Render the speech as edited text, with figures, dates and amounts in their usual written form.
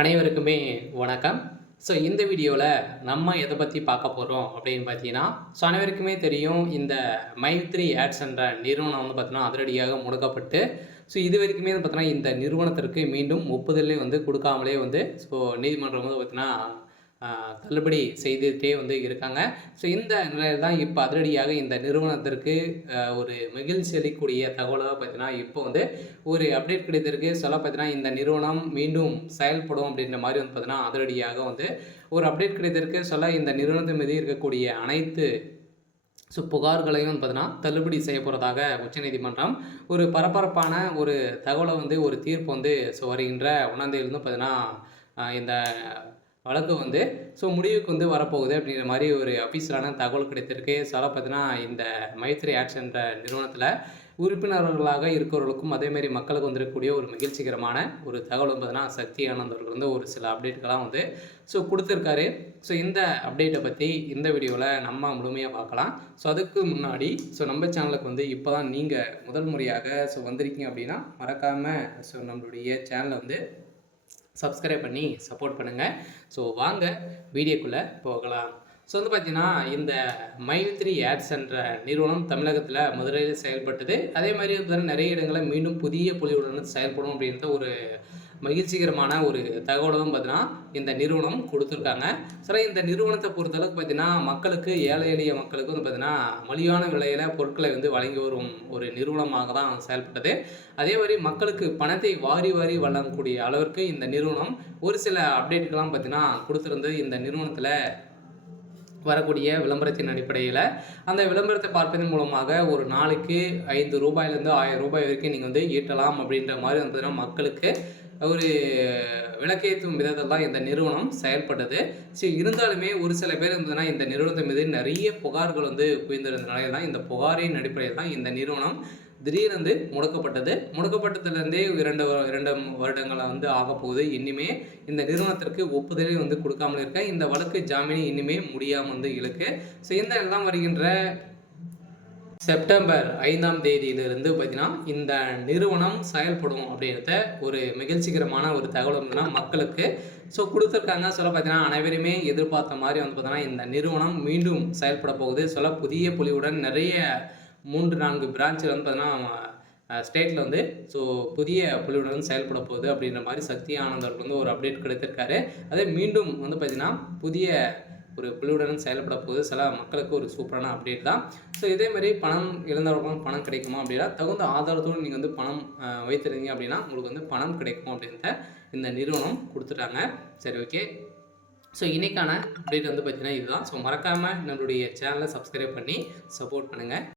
அனைவருக்குமே வணக்கம். ஸோ இந்த வீடியோவில் நம்ம எதை பற்றி பார்க்க போகிறோம் அப்படின்னு பார்த்தீங்கன்னா, அனைவருக்குமே தெரியும் இந்த மைத்ரி ஆட்ஸ் என்ற நிறுவனம் வந்து பார்த்தீங்கன்னா அதிரடியாக முடக்கப்பட்டு, இது வரைக்குமே வந்து பார்த்தீங்கன்னா இந்த நிறுவனத்திற்கு மீண்டும் ஒப்புதலே வந்து கொடுக்காமலே வந்து நீதிமன்றம் வந்து பார்த்தீங்கன்னா தள்ளுபடி செய்துட்டே வந்து இருக்காங்க. இந்த நிலையில் தான் இப்போ அதிரடியாக இந்த நிறுவனத்திற்கு ஒரு மகிழ்ச்சி அளிக்கக்கூடிய தகவலாக பார்த்தீங்கன்னா, இப்போ வந்து ஒரு அப்டேட் கிடைத்திருக்கு. பார்த்தீங்கன்னா, இந்த நிறுவனம் மீண்டும் செயல்படும் அப்படின்ற மாதிரி வந்து பார்த்தீங்கன்னா, அதிரடியாக வந்து ஒரு அப்டேட் கிடைத்திருக்கு. இந்த நிறுவனத்தின் மீது இருக்கக்கூடிய அனைத்து புகார்களையும் வந்து பார்த்தீங்கன்னா, தள்ளுபடி செய்ய போறதாக உச்சநீதிமன்றம் ஒரு பரபரப்பான ஒரு தகவலை வந்து ஒரு தீர்ப்பு வந்து வருகின்ற 1ஆம் தேதியிலிருந்து பார்த்தீங்கன்னா, இந்த வழக்கு வந்து முடிவுக்கு வந்து வரப்போகுது அப்படிங்கிற மாதிரி ஒரு அஃபீஷியலான தகவல் கிடைத்திருக்கு. பார்த்தீங்கன்னா, இந்த மைத்ரி ஆட்ஸ் என்ற நிறுவனத்தில உறுப்பினர்களாக இருக்கிறவர்களுக்கும் அதேமாரி மக்களுக்கு வந்திருக்கக்கூடிய ஒரு மகிழ்ச்சிகரமான ஒரு தகவல் வந்து பார்த்தீங்கன்னா, சக்தி ஆனந்த் அவர்கள் வந்து ஒரு சில அப்டேட்கள்லாம் வந்து குடுத்துருக்காரு. இந்த அப்டேட்டை பத்தி இந்த வீடியோவில் நம்ம முழுமையாக பார்க்கலாம். அதுக்கு முன்னாடி நம்ம சேனலுக்கு வந்து இப்போ தான் நீங்க முதல் முறையாக வந்திருக்கீங்க அப்படின்னா, மறக்காம நம்மளுடைய சேனலை வந்து சப்ஸ்கிரைப் பண்ணி சப்போர்ட் பண்ணுங்கள். வாங்க வீடியோக்குள்ளே போகலாம். வந்து பார்த்தீங்கன்னா, இந்த மைத்ரி ஆட்ஸ் என்ற நிறுவனம் தமிழகத்தில் மதுரையில் செயல்பட்டது. அதே மாதிரி பார்த்தீங்கன்னா நிறைய இடங்களில் மீண்டும் புதிய பொலிவுடன் செயல்படும் அப்படின்ற ஒரு மகிழ்ச்சிகரமான ஒரு தகவலும் பார்த்தீங்கன்னா இந்த நிறுவனம் கொடுத்துருக்காங்க. இந்த நிறுவனத்தை பொறுத்தளவுக்கு பார்த்தீங்கன்னா, மக்களுக்கு ஏழை எளிய மக்களுக்கு வந்து பார்த்தீங்கன்னா மலிவான விலையில் பொருட்களை வந்து வழங்கி வரும் ஒரு நிறுவனமாக தான் செயல்பட்டது. அதே மாதிரி மக்களுக்கு பணத்தை வாரி வாரி வழங்கக்கூடிய அளவிற்கு இந்த நிறுவனம் ஒரு சில அப்டேட்கள்லாம் பார்த்தீங்கன்னா கொடுத்துருந்து இந்த நிறுவனத்தில் வரக்கூடிய விளம்பரத்தின் அடிப்படையில் அந்த விளம்பரத்தை பார்ப்பதன் மூலமாக ஒரு நாளைக்கு ரூ. 5லேருந்து ரூ. 1000 வரைக்கும் நீங்கள் வந்து ஈட்டலாம் அப்படின்ற மாதிரி வந்து பார்த்தீங்கன்னா மக்களுக்கு ஒரு விளக்கேற்றும் விதத்தில் தான் இந்த நிறுவனம் செயல்பட்டது. இருந்தாலுமே ஒரு சில பேர் இருந்ததுன்னா இந்த நிறுவனத்தின் மீது நிறைய புகார்கள் வந்து குவிந்திருந்தனால தான் இந்த புகாரின் அடிப்படையில் தான் இந்த நிறுவனம் திடீரென்று முடக்கப்பட்டது. முடக்கப்பட்டதுலேருந்தே 2 வருடங்களை வந்து ஆகப்போகுது. இனிமே இந்த நிறுவனத்திற்கு ஒப்புதலே வந்து கொடுக்காமல் இருக்க இந்த வழக்கு ஜாமீன் இனிமே முடியாமல் வந்து இருக்கு. இந்த எல்லாம் வருகின்ற செப்டம்பர் 5ஆம் தேதியிலிருந்து பார்த்தீங்கன்னா இந்த நிறுவனம் செயல்படும் அப்படின்றத ஒரு மகிழ்ச்சிகரமான ஒரு தகவல் வந்துன்னா மக்களுக்கு கொடுத்துருக்காங்க. பார்த்தீங்கன்னா அனைவருமே எதிர்பார்த்த மாதிரி வந்து பார்த்தீங்கன்னா இந்த நிறுவனம் மீண்டும் செயல்பட போகுது. புதிய பொலிவுடன் நிறைய 3-4 பிரான்ச்சில் வந்து பார்த்தீங்கன்னா ஸ்டேட்டில் வந்து புதிய பொலிவுடன் செயல்பட போகுது அப்படின்ற மாதிரி சக்தி ஆனந்த் அவர்கள் வந்து ஒரு அப்டேட் கிடைத்திருக்காரு. அதே மீண்டும் வந்து பார்த்தீங்கன்னா புதிய ஒரு புலியுடன் செயல்பட போகுது. மக்களுக்கு ஒரு சூப்பரான அப்டேட் தான். இதே மாதிரி பணம் இழந்தவர்களும் பணம் கிடைக்குமா அப்படின்னா, தகுந்த ஆதாரத்தோடு நீங்கள் வந்து பணம் வைத்திருந்தீங்க அப்படின்னா உங்களுக்கு வந்து பணம் கிடைக்கும் அப்படின்றத இந்த நிறுவனம் கொடுத்துட்டாங்க. சரி, ஓகே. இன்னைக்கான அப்டேட் வந்து பார்த்தீங்கன்னா இதுதான். மறக்காமல் நம்மளுடைய சேனலை சப்ஸ்கிரைப் பண்ணி சப்போர்ட் பண்ணுங்கள்.